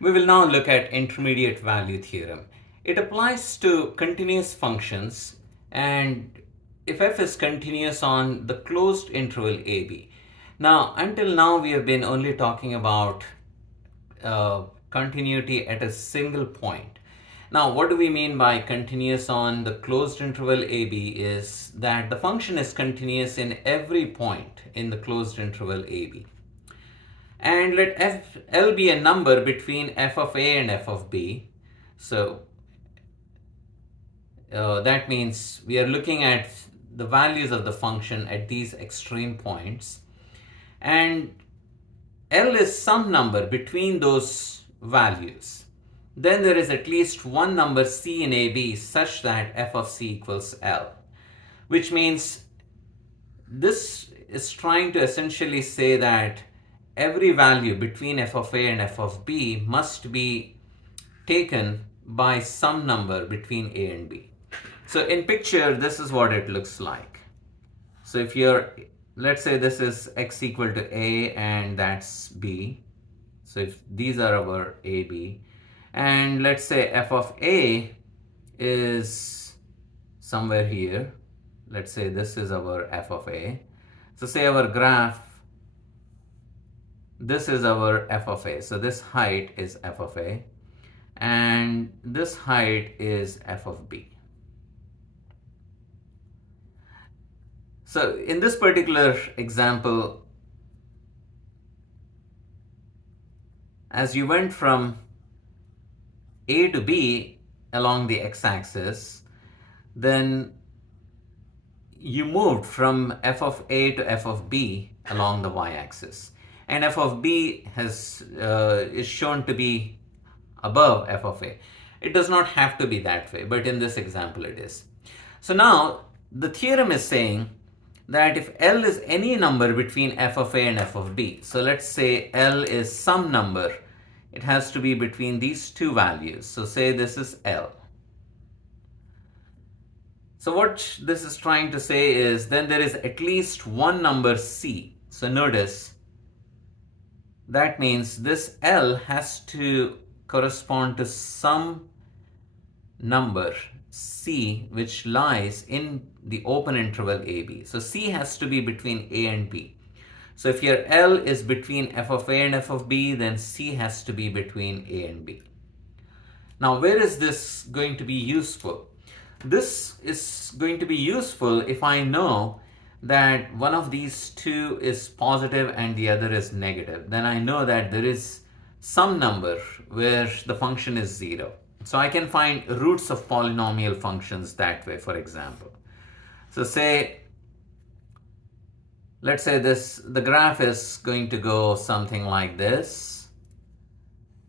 We will now look at intermediate value theorem. It applies to continuous functions, and if f is continuous on the closed interval ab. Now, until now we have been only talking about continuity at a single point. Now, what do we mean by continuous on the closed interval ab is that the function is continuous in every point in the closed interval ab. And let L be a number between f of a and f of b. So that means we are looking at the values of the function at these extreme points. And L is some number between those values. Then there is at least one number c in AB such that f of c equals L, which means this is trying to essentially say that every value between f of a and f of b must be taken by some number between a and b. So in picture, this is what it looks like. So if you're, let's say this is x equal to a and that's b. So if these are our a, b, and let's say f of a is somewhere here. Let's say this is our f of a. So say our graph, this is our f of a. So this height is f of a, and this height is f of b. So in this particular example, as you went from a to b along the x-axis, then you moved from f of a to f of b along the y-axis. And f of b is shown to be above f of a. It does not have to be that way, but in this example it is. So now the theorem is saying that if L is any number between f of a and f of b, so let's say L is some number, it has to be between these two values. So say this is L. So what this is trying to say is then there is at least one number c. So notice that means this L has to correspond to some number c which lies in the open interval ab. So c has to be between a and b. So if your L is between f of a and f of b, then c has to be between a and b. Now, where is this going to be useful? This is going to be useful if I know that one of these two is positive and the other is negative. Then I know that there is some number where the function is 0. So I can find roots of polynomial functions that way, for example. So say, let's say the graph is going to go something like this.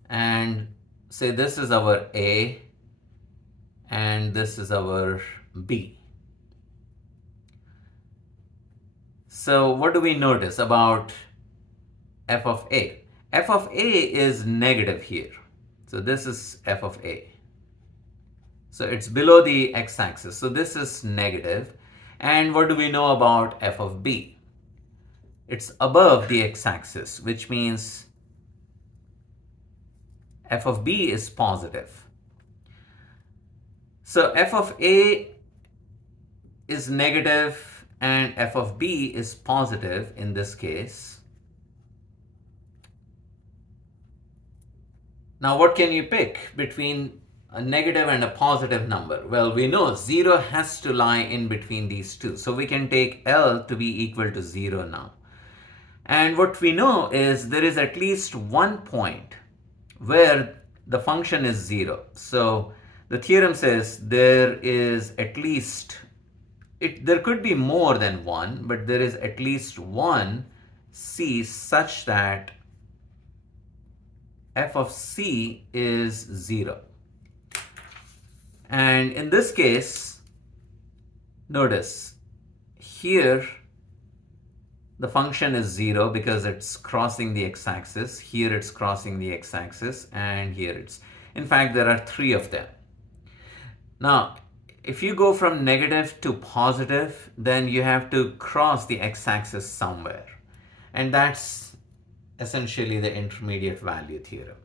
And say this is our A and this is our B. So what do we notice about f of A? F of A is negative here. So this is f of A. So it's below the x-axis. So this is negative. And what do we know about f of B? It's above the x-axis, which means f of b is positive. So f of a is negative and f of b is positive in this case. Now what can you pick between a negative and a positive number? Well, we know 0 has to lie in between these two. So we can take L to be equal to 0 now. And what we know is there is at least one point where the function is 0. So the theorem says there is at least, there could be more than one, but there is at least one c such that f of c is 0. And in this case, notice here the function is 0 because it's crossing the x-axis. Here it's crossing the x-axis, and here it's, in fact, there are 3 of them. Now, if you go from negative to positive, then you have to cross the x-axis somewhere. And that's essentially the intermediate value theorem.